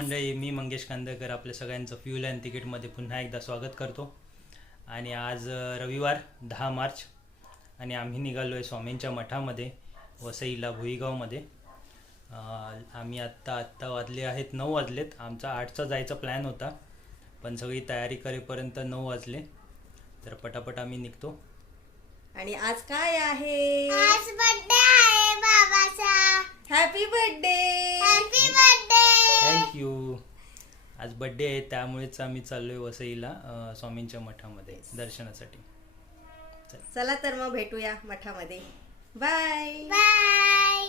मंडळी मी मंगेश कांदळकर आपल्या सगळ्यांचं फ्युल अँड तिकीटमध्ये पुन्हा एकदा स्वागत करतो. आणि आज रविवार दहा मार्च आणि आम्ही निघालो आहे स्वामींच्या मठामध्ये वसईला भुईगावमध्ये. आम्ही आत्ता आत्ता वाजले आहेत नऊ वाजलेत. आमचा आठचा जायचा प्लॅन होता पण सगळी तयारी करेपर्यंत नऊ वाजले. तर पटापट आम्ही निघतो. आणि आज काय आहे? आज बर्थडे आहे बाबाचा. Happy birthday happy birthday thank you आज बड्डे आहे त्यामुळेच आम्ही चाललोय वसईला अ, स्वामींच्या मठामध्ये दर्शनासाठी. चला. तर मग भेटूया मठामध्ये. बाय बाय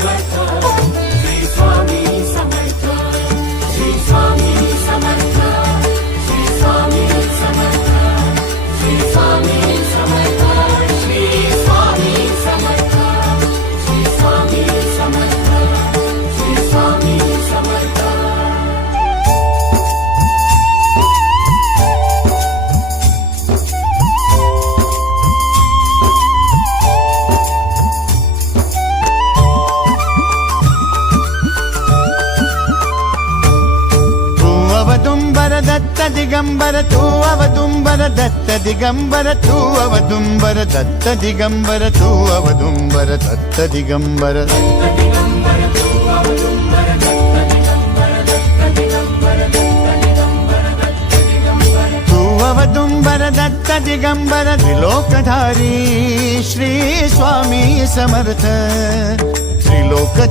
तू ദിഗംബര തൂവവ ദുംബര ദത്ത ദിഗംബര തൂവവ ദുംബര ദത്ത ദിഗംബര തൂവവ ദുംബര ദത്ത ദിഗംബര തൂവവ ദുംബര ദത്ത ദിഗംബര ത്രിലോകധാരി ശ്രീ സ്വാമി സമർത്ഥ